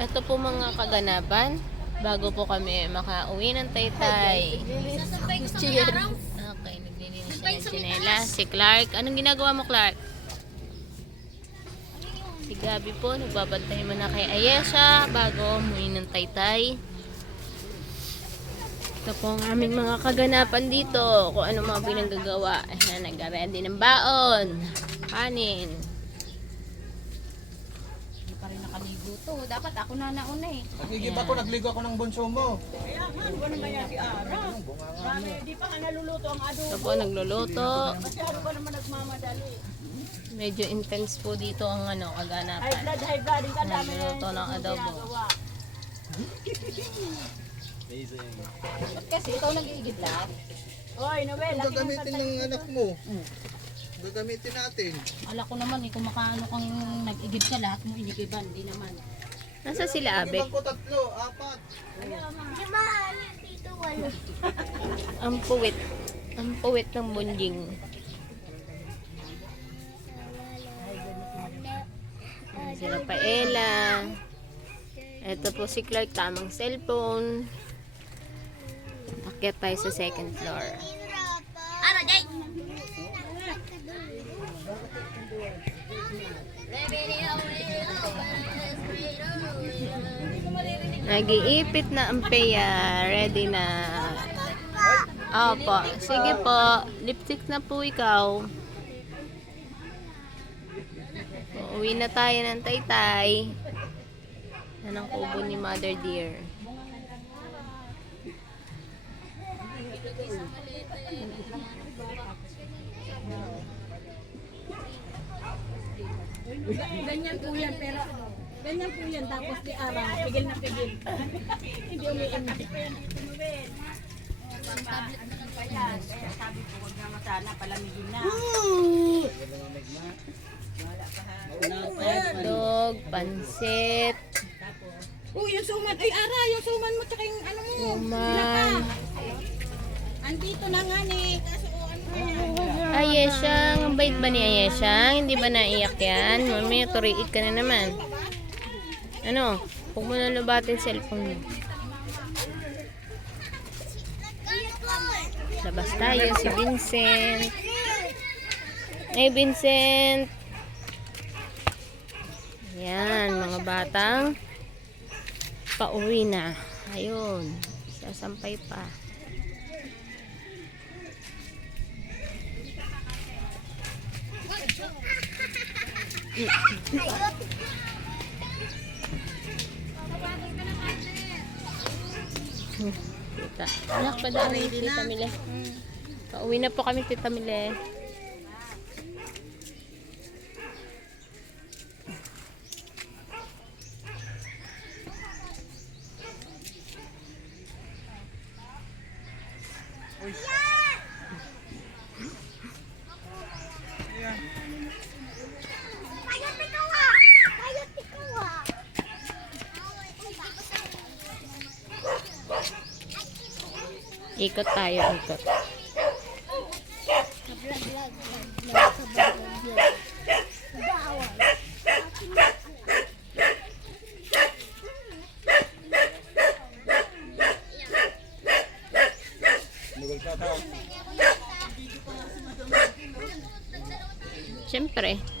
Ito po mga kaganapan. Bago po kami makauwi ng Taytay. Sasabay ko sa may araw. Okay, naglilinis siya ng tsinelas. Si Clark. Anong ginagawa mo, Clark? Si Gabi po, nagbabantay mo na kay Ayesha bago umuwi ng Taytay. Ito po ang aming mga kaganapan dito. Kung ano mga pinanggagawa. Ayan, nag-ready ng baon. Kanin. Hindi pa rin nakaligo to. Dapat ako na nauna eh. Nagigib ako, nagligo ako ng bunso mo. Ano ba yan si Ara? Dami, di pa nga naluluto ang adobo. Ito po, nagluluto. Kasi ano ba naman nagmamadali? Medyo intense po dito ang High kaganapan. blood, ang dami na Nagluluto ng adobo. ginagawa. Ba't kasi ikaw nag-iigid lahat? Oy, Noel, Ang gagamitin ng anak mo. Gagamitin natin. Ala ko naman eh, kung makaano kang nag-igid ka lahat mo, inigiban, di naman. Nasa sila, Abek? Ibang ko 3, 4. Ang puwit. Ang puwit ng bunjing. Ayan si Rafaela. Ito po si Clark, tamang cellphone. Akyat tayo sa second floor. Ano, Jay? Nag-iipit na ang Peya. Ready na. Opo. Sige po. Lipstick na po ikaw. Uuwi na tayo ng Taytay. Yan ang kubo ni Mother Dear. Ganyan po yan, pero ganyan po yan. Tapos si Ara, pigil na pigil. Hindi umiinis. Sabi ko, huwag naman sana, palamigin na. Dog, pansit, Yung suman. Ay, Ara, yung suman mo, tsaka yung ano mo. uman. Andito na nga ni. Kaso, ano kaya? Ayeshang, ang bait ba ni Ayeshang? Hindi ba naiyak yan? Mamaya turiit ka na naman. Ano? Huwag mo na lubatin cellphone mo. Labas tayo, si Vincent. Hey, Vincent! Yan, mga batang pauwi na. Ayun, sasampay pa. Tita. Anak, padari, Tita Mile. Pauwi na po kami, Tita Mile. Ikot tayo, ikot. Siyempre.